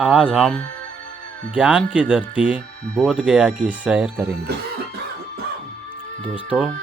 आज हम ज्ञान की धरती बोध गया की सैर करेंगे। दोस्तों,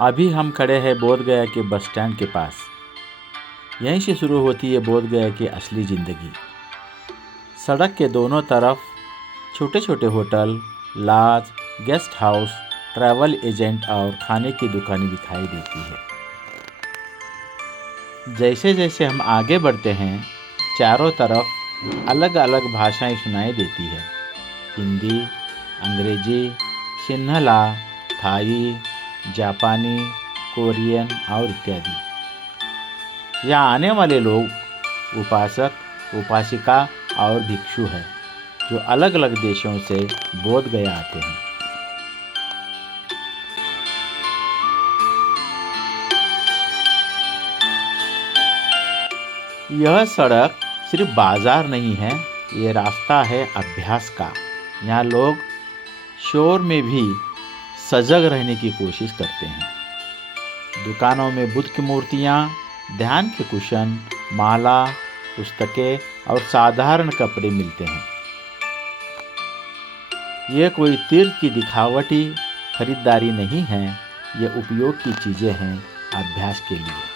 अभी हम खड़े हैं बोध गया के बस स्टैंड के पास। यहीं से शुरू होती है बोध गया की असली ज़िंदगी। सड़क के दोनों तरफ छोटे छोटे hotel, lodge, guest house, travel agent और खाने की दुकानें दिखाई देती है। जैसे जैसे हम आगे बढ़ते हैं, चारों तरफ अलग अलग भाषाएं सुनाई देती है। हिंदी, अंग्रेजी, सिन्हला, थाई, जापानी, कोरियन और इत्यादि। यहाँ आने वाले लोग उपासक, उपासिका और भिक्षु हैं, जो अलग अलग देशों से बोध गया आते हैं। यह सड़क सिर्फ बाजार नहीं है, ये रास्ता है अभ्यास का। यहाँ लोग शोर में भी सजग रहने की कोशिश करते हैं। दुकानों में बुद्ध की मूर्तियाँ, ध्यान के कुशन, माला, पुस्तकें और साधारण कपड़े मिलते हैं। यह कोई तीर्थ की दिखावटी खरीदारी नहीं है, ये उपयोग की चीज़ें हैं अभ्यास के लिए।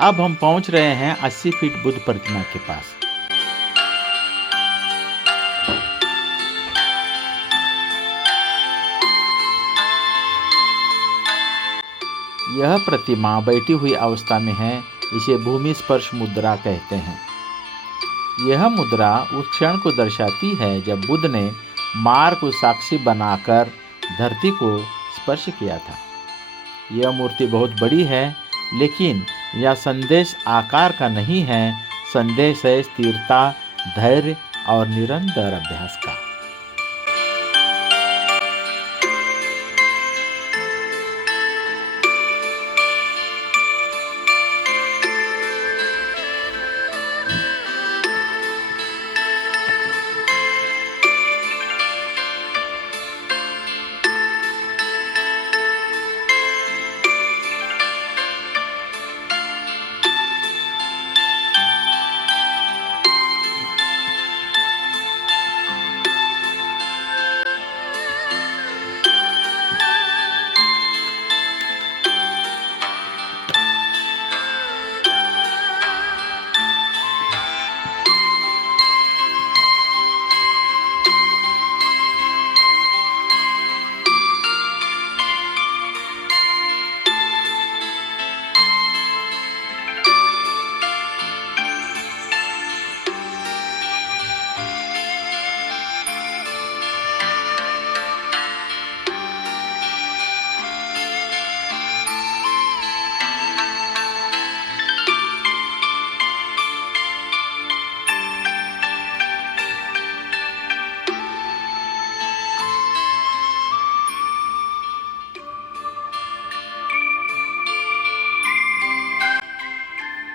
अब हम पहुंच रहे हैं 80 फीट बुद्ध प्रतिमा के पास। यह प्रतिमा बैठी हुई अवस्था में है, इसे भूमि स्पर्श मुद्रा कहते हैं। यह मुद्रा उस क्षण को दर्शाती है जब बुद्ध ने मार को साक्षी बनाकर धरती को स्पर्श किया था। यह मूर्ति बहुत बड़ी है, लेकिन यह संदेश आकार का नहीं है, संदेश है स्थिरता, धैर्य और निरंतर अभ्यास का।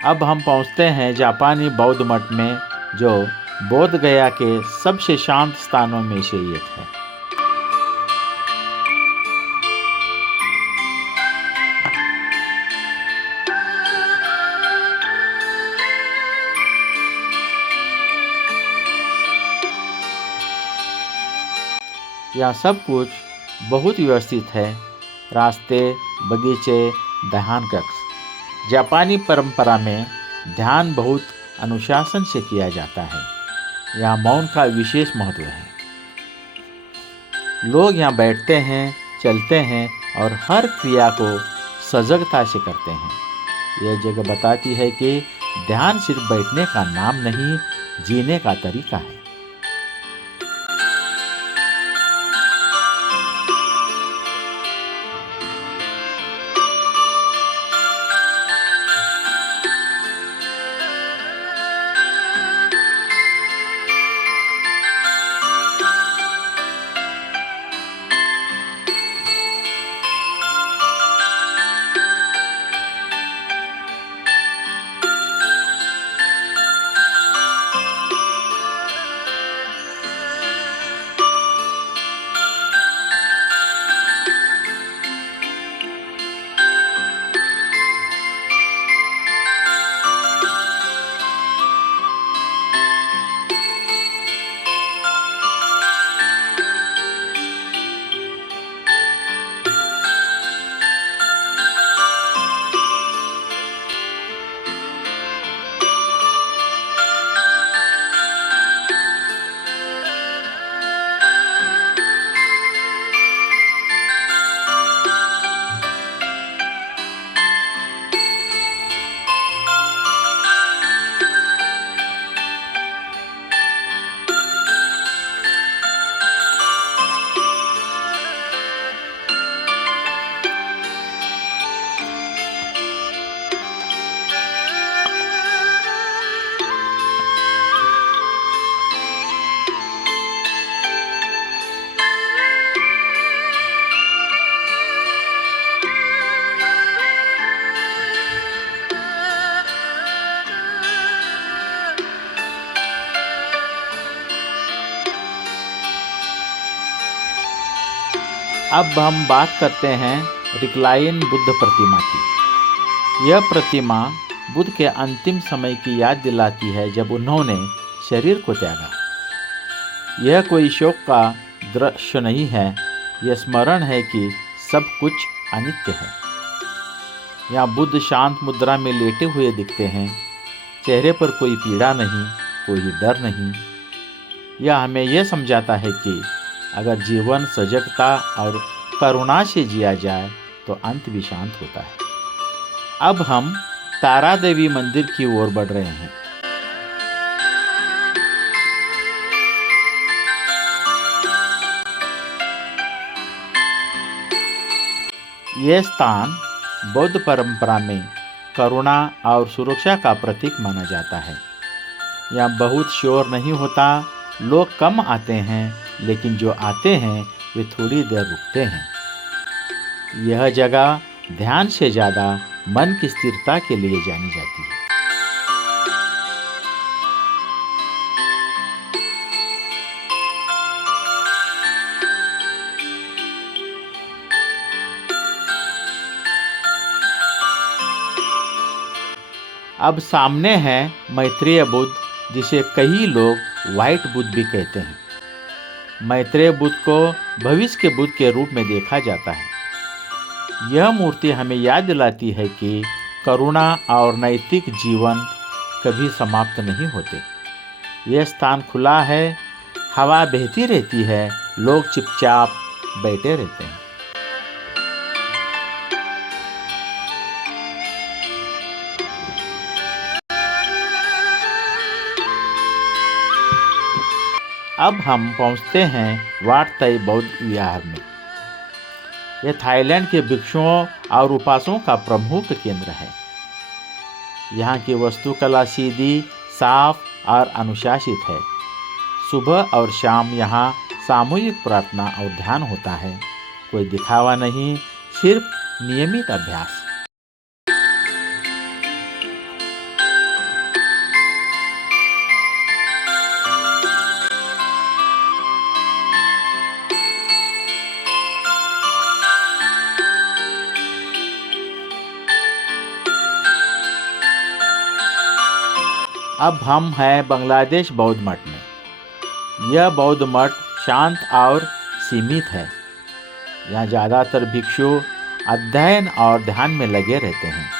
अब हम पहुंचते हैं जापानी बौद्ध मठ में, जो बोध गया के सबसे शांत स्थानों में से एक है। यहाँ सब कुछ बहुत व्यवस्थित है। रास्ते, बगीचे, ध्यान कक्ष। जापानी परंपरा में ध्यान बहुत अनुशासन से किया जाता है। यहाँ मौन का विशेष महत्व है। लोग यहाँ बैठते हैं, चलते हैं और हर क्रिया को सजगता से करते हैं। यह जगह बताती है कि ध्यान सिर्फ बैठने का नाम नहीं, जीने का तरीका है। अब हम बात करते हैं रिक्लाइन बुद्ध प्रतिमा की। यह प्रतिमा बुद्ध के अंतिम समय की याद दिलाती है, जब उन्होंने शरीर को त्यागा। यह कोई शोक का दृश्य नहीं है, यह स्मरण है कि सब कुछ अनित्य है। यहाँ बुद्ध शांत मुद्रा में लेटे हुए दिखते हैं। चेहरे पर कोई पीड़ा नहीं, कोई डर नहीं। यह हमें यह समझाता है कि अगर जीवन सजगता और करुणा से जिया जाए तो अंत भी शांत होता है। अब हम तारा देवी मंदिर की ओर बढ़ रहे हैं। यह स्थान बौद्ध परंपरा में करुणा और सुरक्षा का प्रतीक माना जाता है। यहाँ बहुत शोर नहीं होता, लोग कम आते हैं, लेकिन जो आते हैं वे थोड़ी देर रुकते हैं। यह जगह ध्यान से ज़्यादा मन की स्थिरता के लिए जानी जाती है। अब सामने है मैत्रेय बुद्ध, जिसे कई लोग व्हाइट बुद्ध भी कहते हैं। मैत्रेय बुद्ध को भविष्य के बुद्ध के रूप में देखा जाता है। यह मूर्ति हमें याद दिलाती है कि करुणा और नैतिक जीवन कभी समाप्त नहीं होते। यह स्थान खुला है, हवा बहती रहती है, लोग चुपचाप बैठे रहते हैं। अब हम पहुंचते हैं वाट तई बौद्ध विहार में। यह थाईलैंड के भिक्षुओं और उपासकों का प्रमुख केंद्र है। यहाँ की वास्तुकला सीधी, साफ और अनुशासित है। सुबह और शाम यहाँ सामूहिक प्रार्थना और ध्यान होता है। कोई दिखावा नहीं, सिर्फ नियमित अभ्यास। अब हम हैं बांग्लादेश बौद्ध मठ में। यह बौद्ध मठ शांत और सीमित है। यहाँ ज़्यादातर भिक्षु अध्ययन और ध्यान में लगे रहते हैं।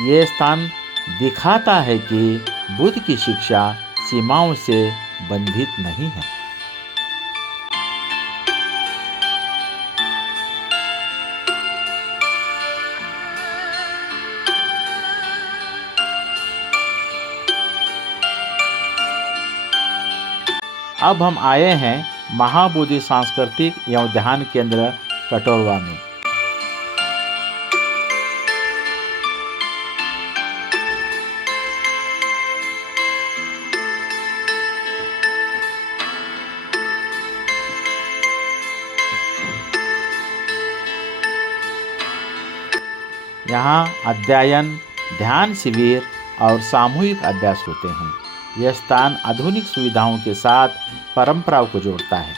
ये स्थान दिखाता है कि बुद्ध की शिक्षा सीमाओं से बंधित नहीं है। अब हम आए हैं महाबोधि सांस्कृतिक एवं ध्यान केंद्र कटोरवा में। यहाँ अध्ययन, ध्यान शिविर और सामूहिक अभ्यास होते हैं। यह स्थान आधुनिक सुविधाओं के साथ परंपराओं को जोड़ता है।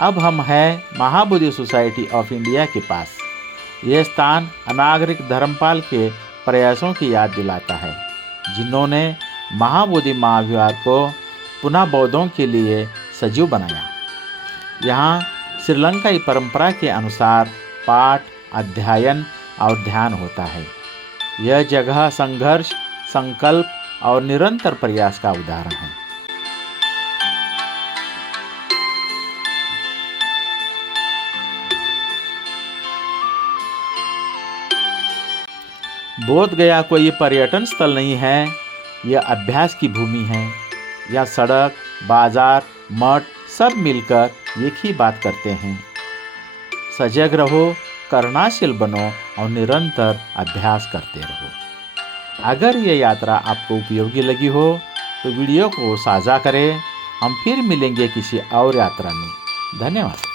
अब हम हैं महाबोधि सोसाइटी ऑफ इंडिया के पास। यह स्थान अनागरिक धर्मपाल के प्रयासों की याद दिलाता है, जिन्होंने महाबोधि महाविहार को पुनः बौद्धों के लिए सजीव बनाया। यहाँ श्रीलंकाई परंपरा के अनुसार पाठ, अध्ययन और ध्यान होता है। यह जगह संघर्ष, संकल्प और निरंतर प्रयास का उदाहरण है। बोध गया कोई पर्यटन स्थल नहीं है, यह अभ्यास की भूमि है। यह सड़क, बाजार, मठ सब मिलकर एक ही बात करते हैं। सजग रहो, कर्णाशील बनो और निरंतर अभ्यास करते रहो। अगर ये यात्रा आपको उपयोगी लगी हो तो वीडियो को साझा करें। हम फिर मिलेंगे किसी और यात्रा में। धन्यवाद।